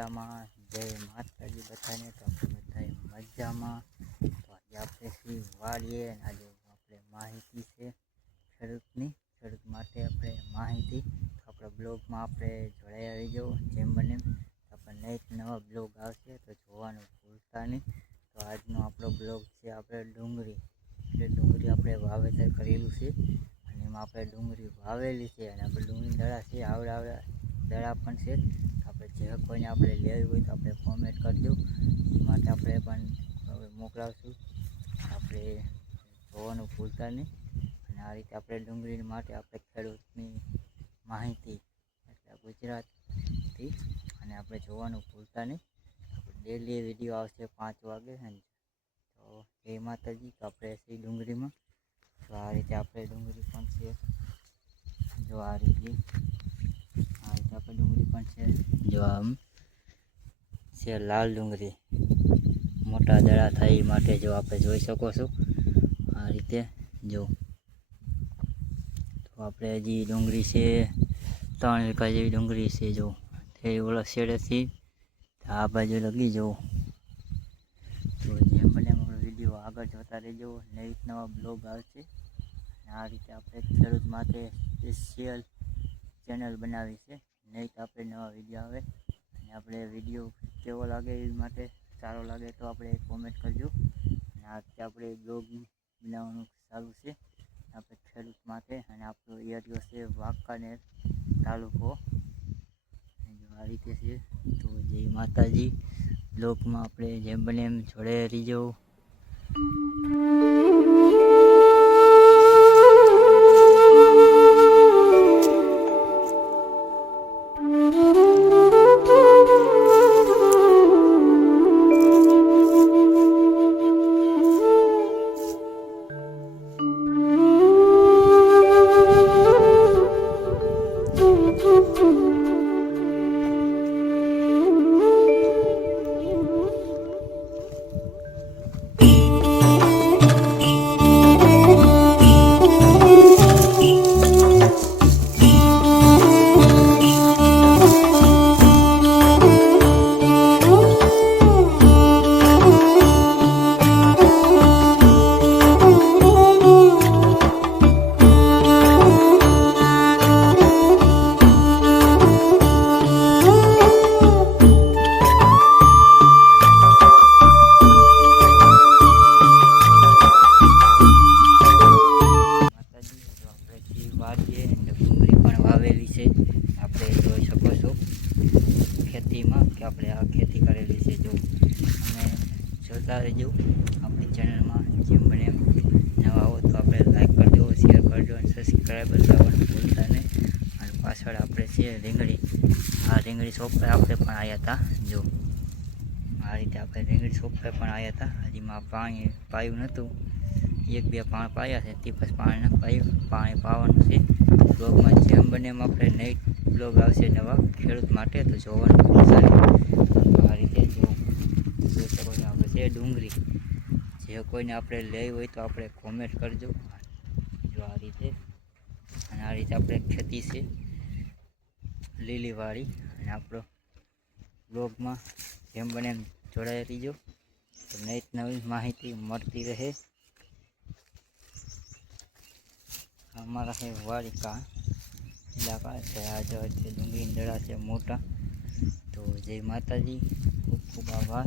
મજામાં? જય માતાજી બધાને. તો આપણે બધા મજામાં. તો આજે આપણે શ્રી વાળીએ આજે આપણે માહિતી છે ખેડૂત માટે આપણે માહિતી. તો આપણા બ્લોગમાં આપણે જોડાયા રહીજો જેમ બને. આપણે એક નવા બ્લોગ આવશે તો જોવાનું ભૂલતા નહીં. તો આજનો આપણો બ્લોગ છે આપણે ડુંગળી આપણે વાવેતર કરેલું છે અને એમાં આપણે ડુંગળી વાવેલી છે અને આપણે ડુંગળી દડા છે આવડા દડા પણ છે. આપણે જે કોઈને આપણે લેવી હોય તો આપણે કોમેન્ટ કરજો, એ માટે આપણે પણ હવે મોકલાવશું. આપણે જોવાનું ભૂલતા નહીં. અને આ રીતે આપણે ડુંગળી માટે આપણે ખેડૂતની માહિતી એટલે ગુજરાતથી અને આપણે જોવાનું ભૂલતા નહીં. ડેલી વિડીયો આવશે 5 વાગે. તો જય માતાજી. તો આપણે સી ડુંગળીમાં તો આ રીતે આપણે ડુંગળી પણ છે, જો આ રીતે આપણે ડુંગળી પણ છે. જો આમ છે લાલ ડુંગળી, મોટા દડા થાય એ માટે જો આપણે જોઈ શકો છો આ રીતે. જો તો આપણે હજી ડુંગળી છે 3 વીઘા જેવી ડુંગળી છે. જો તે ઓલા શેડેથી આ બાજુ લગી જવું. તો જેમ બને આપણો વિડીયો આગળ જોતા રહેજો, નવા બ્લોગ આવશે. આ રીતે આપણે ખેડૂત માટે સ્પેશિયલ ચેનલ બનાવી છે. નહીં તો આપણે નવા વિડીયો આવે અને આપણે વિડીયો કેવો લાગે એ માટે સારો લાગે તો આપણે કોમેન્ટ કરજો. અને આજે આપણે બ્લોગ બનાવવાનું સારું છે આપણે ખેડૂત માટે. અને આપણો એરિયો છે વાંકાનેર તાલુકો. આ રીતે છે. તો જય માતાજી. બ્લોગમાં આપણે જેમ બને એમ જોડે રહીજો. વાડીએ ડુંગળી પણ વાવેલી છે. આપણે જોઈ શકો છો ખેતીમાં કે આપણે આ ખેતી કરેલી છે. જો અને જોતા રહેજો આપણી ચેનલમાં. જેમ બને એમ નવા આવો તો આપણે લાઈક કરજો, શેર કરજો અને સબસ્ક્રાઈબર કરવાનું ભૂલતા નહીં. અને પાછળ આપણે છે રીંગણી. આ રીંગણી સોંપે આપણે પણ આવ્યા હતા. જો આ રીતે આપણે રીંગણી સોંપે પણ આવ્યા હતા. હજીમાં પાણી પાયું નહોતું, 1-2 પાણ પાયા છે. તે પછી પાણી ન પાયું, પાણી પાવાનું છે. બ્લોગમાં જેમ બને એમ આપણે નહીં બ્લોગ આવશે નવા ખેડૂત માટે તો જોવાનું ભૂલતા નહીં. આ રીતે જોઈ શકો છો આપણે છે ડુંગળી. જે કોઈને આપણે લેવી હોય તો આપણે કોમેન્ટ કરજો. જો આ રીતે. અને આ રીતે આપણે ખેતી છે લીલીવાળી. અને આપણો બ્લોગમાં જેમ બને એમ જોડાઈ રહીજો તો નવી માહિતી મળતી રહે. हमारा है वाड़ी का इलाका है। आज डूंगी दड़ा से मोटा। तो जय माता जी, खूब खूब आभार।